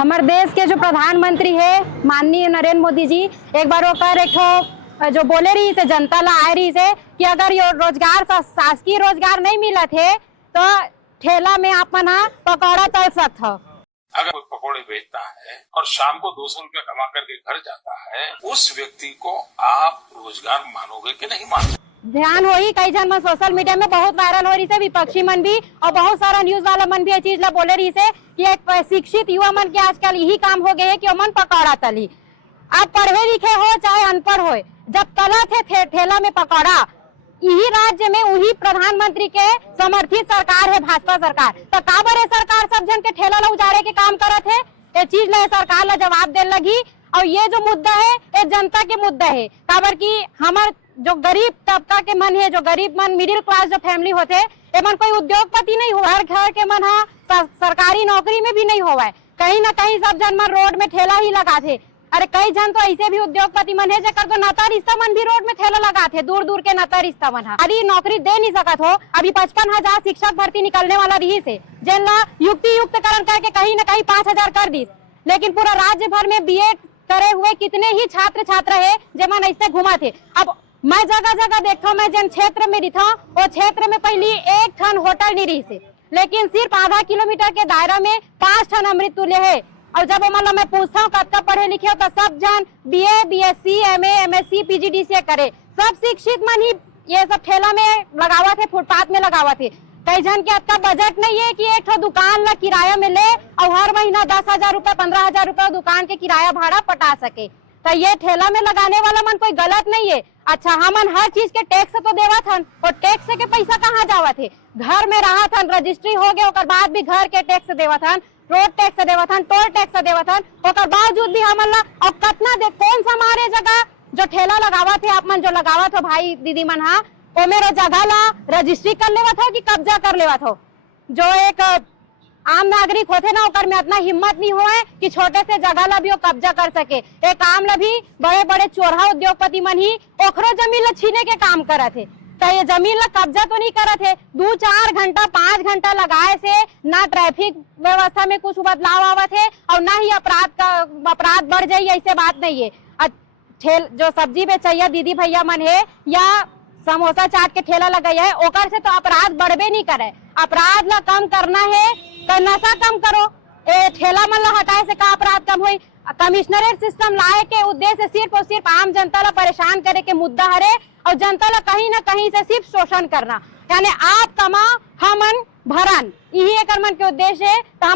हमारे देश के जो प्रधानमंत्री है माननीय नरेंद्र मोदी जी एक बार होकर एक जो बोले रही से जनता ला आए रही से कि अगर ये रोजगार शासकीय रोजगार नहीं मिला थे तो ठेला में आप मना पकौड़ा तल सकते हो। अगर कोई पकौड़े बेचता है और शाम को 200 रुपया कमा करके घर जाता है, उस व्यक्ति को आप रोजगार मानोगे कि नहीं मानोगे? ध्यान हो ही कई जन मन सोशल मीडिया में बहुत वायरल हो रही से विपक्षी मन भी और बहुत सारा न्यूज वाला मन भी ये चीज ला बोले रही से कि एक शिक्षित युवा मन के आजकल यही काम हो गए है कि मन पकौड़ा तली। आप पढ़े लिखे हो चाहे अनपढ़ हो, जब तला थे ठेला में पकौड़ा, यही राज्य में वही प्रधानमंत्री के समर्थित सरकार है भाजपा सरकार, तो काबर है सरकार सब जन के ठेला ला उजाड़े के काम करत है। ये चीज ला सरकार ला जवाब दे लगी। और ये जो मुद्दा है ये जनता के मुद्दा है, काबर की हमार जो गरीब तबका के मन है, जो गरीब मन मिडिल क्लास जो फैमिली होते ये मन कोई उद्योगपति नहीं हुआ, हर घर के मन हाँ सरकारी नौकरी में भी नहीं हुआ है, कहीं ना कहीं सब जन मन रोड में ठेला ही लगाते। अरे कई जन तो ऐसे भी उद्योगपति मन है जेकर तो नता रिश्ता मन भी रोड में ठेला लगाते, दूर दूर के नता रिश्ता मन अरे नौकरी दे नहीं सकत हो। अभी 55,000 शिक्षक भर्ती निकलने वाला रही से जिनला युक्ति युक्तकरण करके कहीं न कहीं 5,000 कर दी, लेकिन पूरा राज्य भर में बीएड करे हुए कितने ही छात्र छात्रा है जेमन ऐसे घुमा थे। अब मैं जगह जगह देखा, मैं जिन क्षेत्र में रही था वो क्षेत्र में पहली एक ठन होटल नहीं रही से, लेकिन सिर्फ आधा किलोमीटर के दायरा में 5 ठन अमृत तुल्य है। और जब मतलब मैं पूछता हूँ कब तक पढ़े लिखे हो तो सब जन BA BSc MA MSc PGDCA करे, सब शिक्षित मन ही ये सब ठेला में लगावा थे, फुटपाथ में लगावा थे। कई जन के आपका बजट नहीं है कि एक दुकान ला किराया में ले और हर महीना 10,000 रुपया 15,000 रुपया दुकान के किराया भाड़ा पटा सके, तो ये ठेला में लगाने वाला मन कोई गलत नहीं है। अच्छा हमन हर चीज के टैक्स तो देवा थन, और टैक्स के पैसा कहाँ जावा थे, घर में रहा थन, रजिस्ट्री हो गए ओकर बाद भी घर के टैक्स देवा थन, रोड टैक्स देवा थन, टोल टैक्स देवा थन, ओकर बावजूद भी हमन ला और कितना दे कौन सा मारे जगह जो ठेला लगावा थे आप मन जो लगावा था भाई दीदी मन हाँ वो मेरा जगह ला रजिस्ट्री कर लेवा था कि कब्जा कर लेवा था। जो एक आम नागरिक होते ना ओकर में इतना हिम्मत नहीं हुआ है कि छोटे से जगह ला भी वो कब्जा कर सके। एक काम ला भी बड़े बड़े चोरहा उद्योगपति मन ही ओखरो जमीन ला छीने के काम करा थे, तो ये जमीन ला कब्जा तो नहीं करा थे। 2-4 घंटा 5 घंटा लगाए से ना ट्रैफिक व्यवस्था में कुछ बदलाव आवा थे और ना ही अपराध बढ़ जाये, ऐसे बात नहीं है। जो सब्जी बेचैया दीदी भैया मन है या समोसा चाट के ठेला लगाया है ओकर से तो अपराध बढ़बे नहीं करे। अपराध ला कम करना है तो नशा कम करो, ठेला मन ला हटाए से का अपराध कम हुई। कमिश्नरेट सिस्टम लाए के उद्देश्य सिर्फ और सिर्फ आम जनता ला परेशान करे के मुद्दा हरे और जनता ला कहीं ना कहीं से सिर्फ शोषण करना, यानी आप कमा हमन भरन, यही एक मन के उद्देश्य है।